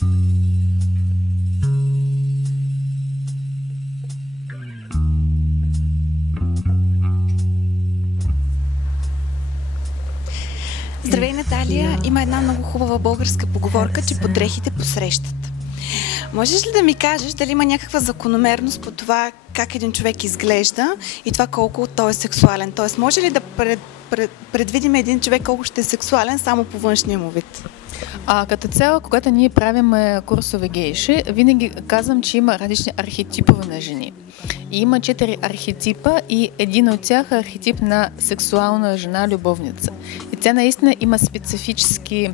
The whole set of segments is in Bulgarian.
Здравей, Наталия! Има една много хубава българска поговорка, че под дрехите посрещат. Можеш ли да ми кажеш дали има някаква закономерност по това как един човек изглежда и това колко той е сексуален? Тоест, може ли да предвидим един човек колко ще е сексуален само по външния му вид? Като цяло, когато ние правим курсове гейши, винаги казвам, че има различни архетипове на жени. И има 4 архетипа и един от тях е архетип на сексуална жена-любовница. И тя наистина има специфически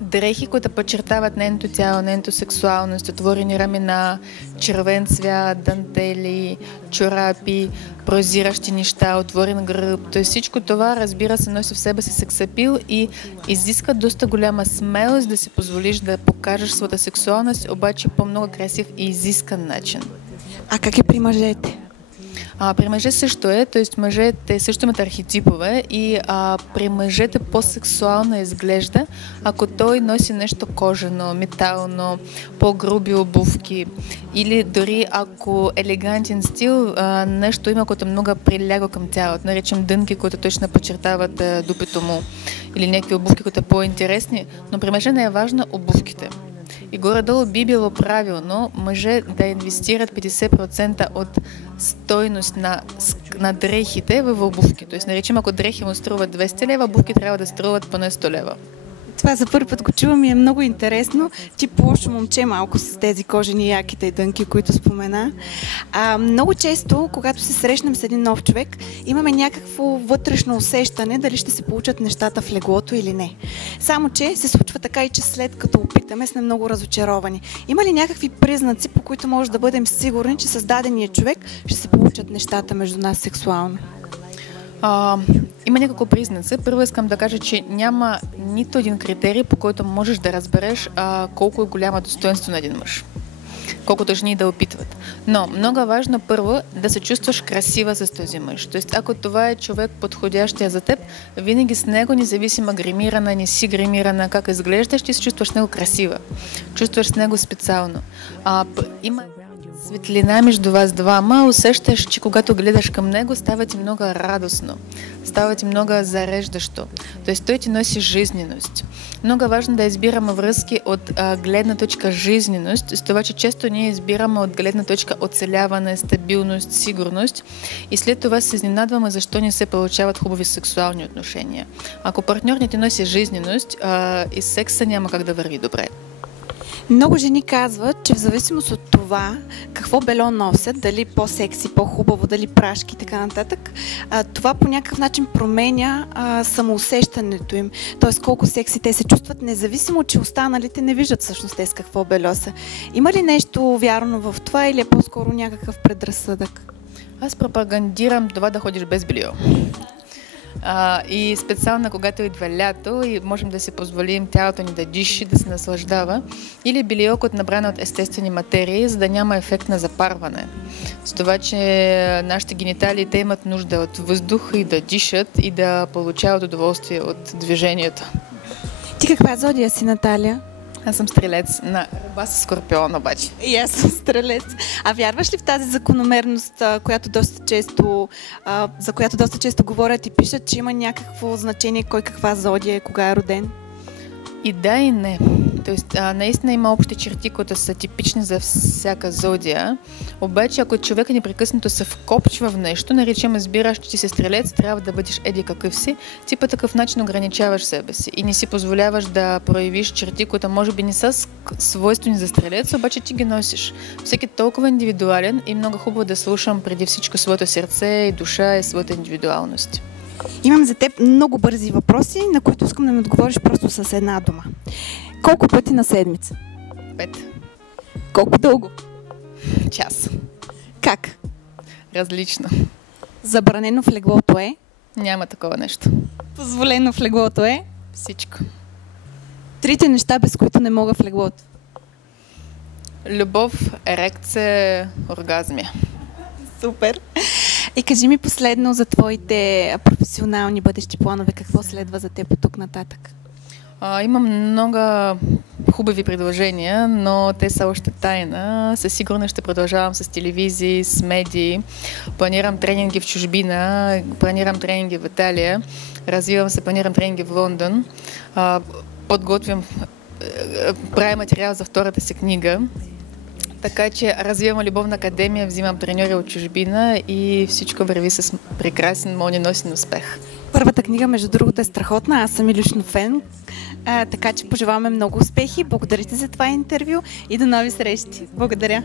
дрехи, които подчертават нейното тяло, нейното сексуалност, отворени ramена, червен цвят, дантели, чорапи, прозиращи неща, отворен гръб. То есть всичко това, разбира се, носи в себе си сексапил и изиска доста голяма смелост да си позволиш да покажеш своята сексуалност, обаче по много красив и изискан начин. А как е при мъжете? При мъже също е, т.е. мъжете също имат архетипове и при мъжете по-сексуално изглежда, ако той носи нещо кожено, метално, по-груби обувки или дори ако елегантен стил, нещо има, което много приляга към тялото, наречем дънки, които точно подчертават дупето му или някакви обувки, които са по-интересни, но при мъже не е важно обувките. И горе-долу би било правилно мъже да инвестират 50% от стойност на дрехите в обувки. Тоест, наречем, ако дрехи му струват 200 лева, обувки трябва да струват поне 100 лева. Това за първи път го чувам и е много интересно. Ти по-лошо момче малко с тези кожени яките и дънки, които спомена. Много често, когато се срещнем с един нов човек, имаме някакво вътрешно усещане дали ще се получат нещата в леглото или не. Само, че се случва така и че след като опитаме сме много разочаровани. Има ли някакви признаци, по които може да бъдем сигурни, че с дадения човек ще се получат нещата между нас сексуално? Има няколко признаци. Първо искам да кажа, че няма нито един критерий, по който можеш да разбереш колко е голямо достоинство на един мъж. Колкото жени да опитват. Но много важно първо да се чувстваш красива с този мъж. Тоест, ако това е човек подходящия за теб, винаги с него, независимо гримирана, не си гримирана, как изглеждаш, ти се чувстваш с него красива. Чувстваш с него специално. Има светлина между вас двама, усещаш, че когато гледаш към него, става ти много радостно, става ти много зареждащо. Тоест той ти носи жизненост. Много важно да избираме връзки от гледна точка жизненост, с това, че често ние избираме от гледна точка оцеляване, стабилност, сигурност и след това се изненадваме защо не се получават хубави сексуални отношения. Ако партньор не ти носи жизненост, и секса няма как да върви добре. Много жени казват, че в зависимост от това какво бело носят, дали по-секси, по-хубаво, дали прашки и така нататък, това по някакъв начин променя самоусещането им. Тоест колко секси те се чувстват, независимо, че останалите не виждат всъщност те с какво бело са. Има ли нещо вярно в това или е по-скоро някакъв предразсъдък? Аз пропагандирам това да ходиш без бельо. И специално когато идва лято и можем да си позволим тялото ни да диши, да се наслаждава, или бельо, което набрано от естествени материи, за да няма ефект на запарване. С това, че нашите гениталии те имат нужда от въздух и да дишат и да получават удоволствие от движението. Ти каква зодия си, Наталия? Аз съм стрелец на ръба с скорпион обаче. И аз съм стрелец. А вярваш ли в тази закономерност, за която доста често говорят и пишат, че има някакво значение кой каква зодия е, кога е роден? И да, и не. Тоест, наистина има общи черти, които са типични за всяка зодия. Обаче, ако човек непрекъснато се вкопчва в нещо, наречем, избираш, че ти си стрелец, трябва да бъдеш еди какъв си, ти по такъв начин ограничаваш себе си и не си позволяваш да проявиш черти, които може би не са свойствени за стрелец, обаче ти ги носиш. Всеки толкова индивидуален и много хубаво да слушам преди всичко своето сърце и душа и своята индивидуалност. Имам за теб много бързи въпроси, на които искам да ми отговориш просто с една дума. Колко пъти на седмица? 5. Колко дълго? Час. Как? Различно. Забранено в леглото е? Няма такова нещо. Позволено в леглото е? Всичко. 3 неща, без които не мога в леглото. Любов, ерекция, оргазмия. Супер! И кажи ми последно за твоите професионални бъдещи планове, какво следва за теб от тук нататък? Имам много хубави предложения, но те са още тайна. Със сигурност ще продължавам с телевизии, с медии. Планирам тренинги в чужбина, планирам тренинги в Италия, развивам се, планирам тренинги в Лондон, подготвям, правя материал за втората си книга. Така че развивам любовна академия, взимам треньори от чужбина и всичко върви с прекрасен, молниеносен успех. Първата книга, между другото, е страхотна. Аз съм и лично фен. Така че пожелаваме много успехи. Благодаря ти за това интервю и до нови срещи. Благодаря.